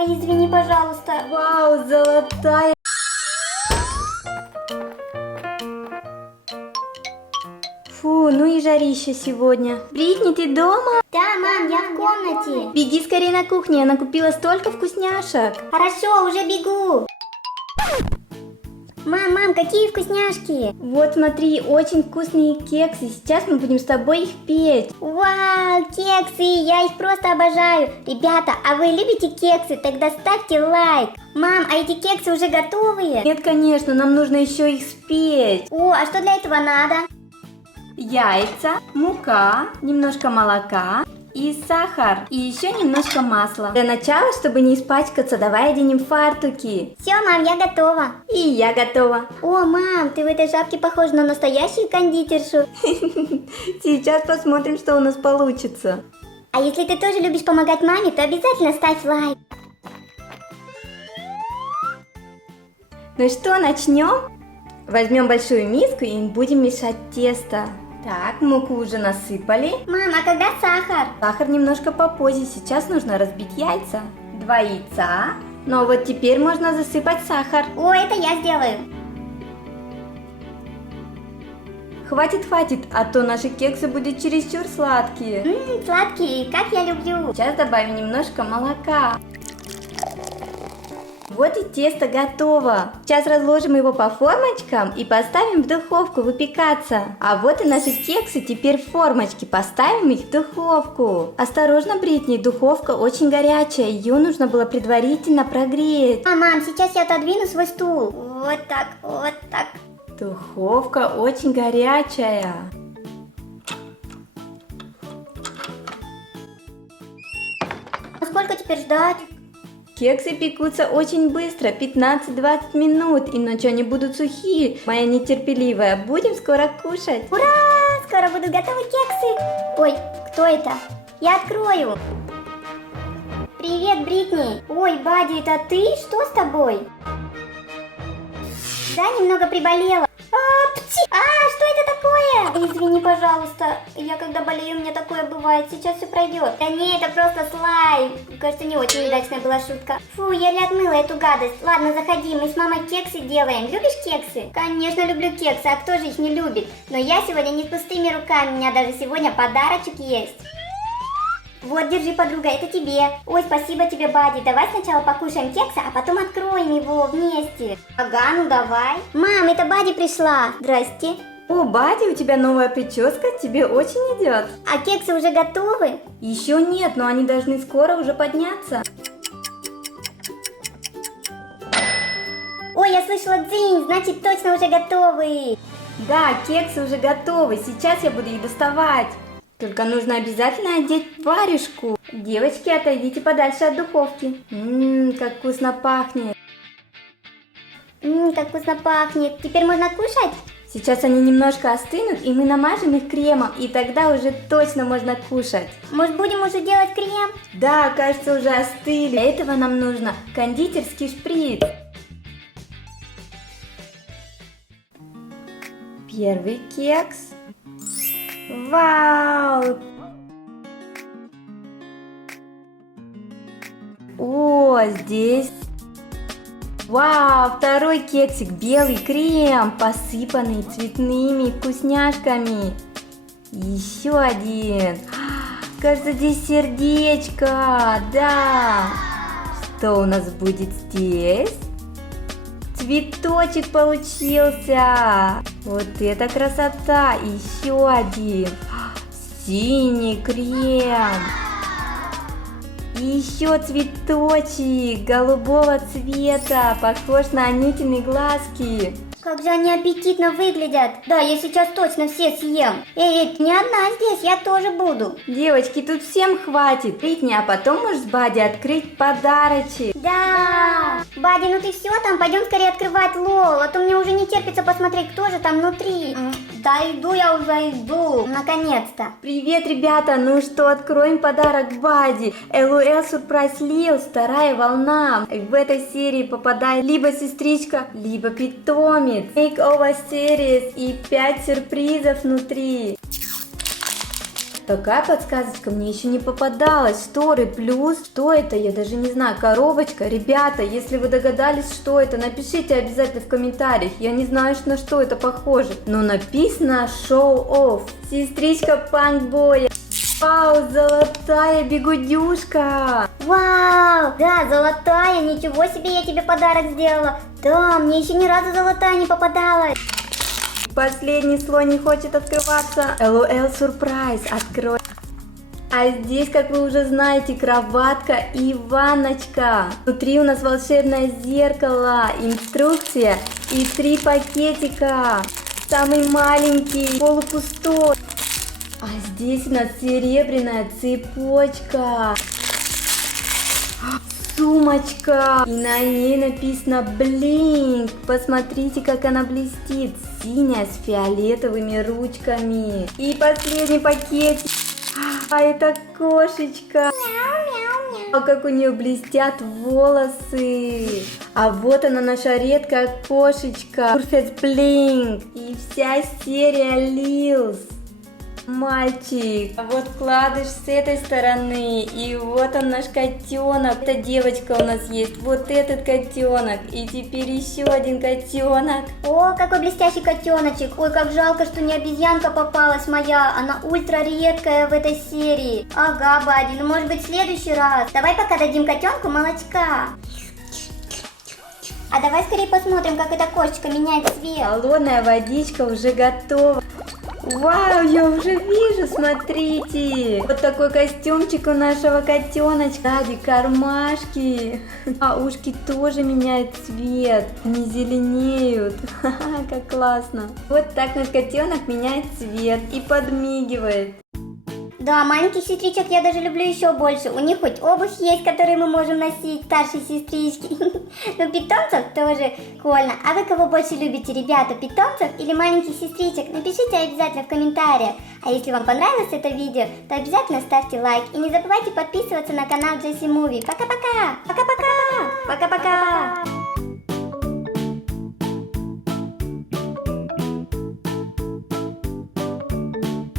Ой, извини, пожалуйста. Вау, золотая. Фу, ну и жарище сегодня. Бритни, ты дома? Да, мам, я в комнате. Беги скорее на кухню, я накупила столько вкусняшек. Хорошо, уже бегу. Мам, какие вкусняшки? Вот смотри, очень вкусные кексы. Сейчас мы будем с тобой их петь. Вау, кексы, я их просто обожаю. Ребята, а вы любите кексы? Тогда ставьте лайк. Мам, а эти кексы уже готовые? Нет, конечно, нам нужно еще их спеть. О, а что для этого надо? Яйца, мука, немножко молока и сахар. И еще немножко масла. Для начала, чтобы не испачкаться, давай оденем фартуки. Все, мам, я готова. И я готова. О, мам, ты в этой шапке похожа на настоящую кондитершу. Сейчас посмотрим, что у нас получится. А если ты тоже любишь помогать маме, то обязательно ставь лайк. Ну что, начнем? Возьмем большую миску и будем мешать тесто. Так, муку уже насыпали. Мам, а когда сахар? Сахар немножко попозже, сейчас нужно разбить яйца. 2 яйца. Ну а вот теперь можно засыпать сахар. О, это я сделаю. Хватит, а то наши кексы будут чересчур сладкие. Сладкие, как я люблю. Сейчас добавим немножко молока. Вот и тесто готово. Сейчас разложим его по формочкам и поставим в духовку выпекаться. А вот и наши кексы теперь в формочке. Поставим их в духовку. Осторожно, Бритни, духовка очень горячая. Ее нужно было предварительно прогреть. А, мам, сейчас я отодвину свой стул. Вот так, вот так. Духовка очень горячая. А сколько теперь ждать? Кексы пекутся очень быстро, 15-20 минут, иначе они будут сухие. Моя нетерпеливая, будем скоро кушать. Ура! Скоро будут готовы кексы. Ой, кто это? Я открою. Привет, Бритни. Ой, Бадди, это ты? Что с тобой? Да, немного приболела. Что это такое? Извини, пожалуйста. Я когда болею, у меня такое бывает. Сейчас все пройдет. Да не, это просто слайм. Кажется, не очень удачная была шутка. Фу, я не отмыла эту гадость. Ладно, заходи, мы с мамой кексы делаем. Любишь кексы? Конечно, люблю кексы, а кто же их не любит? Но я сегодня не с пустыми руками. У меня даже сегодня подарочек есть. Вот, держи, подруга, это тебе. Ой, спасибо тебе, Бадди. Давай сначала покушаем кекса, а потом откроем его вместе. Ага, ну давай. Мам, это Бадди пришла. Здрасте. О, Бадди, у тебя новая прическа, тебе очень идет. А кексы уже готовы? Еще нет, но они должны скоро уже подняться. Ой, я слышала дзынь, значит точно уже готовы. Да, кексы уже готовы, сейчас я буду их доставать. Только нужно обязательно одеть варежку. Девочки, отойдите подальше от духовки. Как вкусно пахнет. Как вкусно пахнет. Теперь можно кушать? Сейчас они немножко остынут, и мы намажем их кремом, и тогда уже точно можно кушать. Может, будем уже делать крем? Да, кажется, уже остыли. Для этого нам нужно кондитерский шприц. Первый кекс. Вау! О, здесь... Вау, второй кексик, белый крем, посыпанный цветными вкусняшками. Еще один. Кажется, здесь сердечко, да. Что у нас будет здесь? Цветочек получился. Вот это красота. Еще один. Синий крем. И еще цветочек голубого цвета, похож на Анютины глазки. Как же они аппетитно выглядят. Да, я сейчас точно все съем. Эй, не одна здесь, я тоже буду. Девочки, тут всем хватит. Бритни, а потом можешь с Бадди открыть подарочек. Да. Бадди, ну ты все там? Пойдем скорее открывать лол, а то мне уже не терпится посмотреть, кто же там внутри. Да иду, я уже иду. Наконец-то. Привет, ребята. Ну что, откроем подарок Бадди. LOL Surprise Lil, вторая волна. В этой серии попадает либо сестричка, либо питомец. Makeover Series и 5 сюрпризов внутри. Такая подсказочка мне еще не попадалась. Шторы плюс. Что это? Я даже не знаю. Коробочка. Ребята, если вы догадались, что это, напишите обязательно в комментариях. Я не знаю, на что это похоже. Но написано show off. Сестричка панкбоя. Вау, золотая бигудюшка. Вау, да, золотая, ничего себе, я тебе подарок сделала. Да, мне еще ни разу золотая не попадалась. Последний слой не хочет открываться. LOL сюрприз, открой. А здесь, как вы уже знаете, кроватка и ванночка. Внутри у нас волшебное зеркало, инструкция и 3 пакетика. Самый маленький, полупустой. А здесь у нас серебряная цепочка. Сумочка. И на ней написано Blink. Посмотрите, как она блестит. Синяя с фиолетовыми ручками. И последний пакет. А это кошечка. А как у нее блестят волосы. А вот она, наша редкая кошечка. Surface Blink. И вся серия Lils. Мальчик, а вот вкладыш с этой стороны, и вот он наш котенок. Эта девочка у нас есть, вот этот котенок, и теперь еще один котенок. О, какой блестящий котеночек. Ой, как жалко, что не обезьянка попалась моя. Она ультра редкая в этой серии. Ага, Бади, ну может быть в следующий раз. Давай пока дадим котенку молочка. А давай скорее посмотрим, как эта кошечка меняет цвет. Холодная водичка уже готова. Вау, я уже вижу, смотрите. Вот такой костюмчик у нашего котеночка. Сзади кармашки. А ушки тоже меняют цвет. Не зеленеют. Ха-ха, как классно. Вот так наш котенок меняет цвет и подмигивает. Да, маленьких сестричек я даже люблю еще больше. У них хоть обувь есть, которую мы можем носить, старшие сестрички. Но питомцев тоже прикольно. А вы кого больше любите, ребята, питомцев или маленьких сестричек? Напишите обязательно в комментариях. А если вам понравилось это видео, то обязательно ставьте лайк. И не забывайте подписываться на канал Джесси Муви. Пока-пока! Пока-пока! Пока-пока!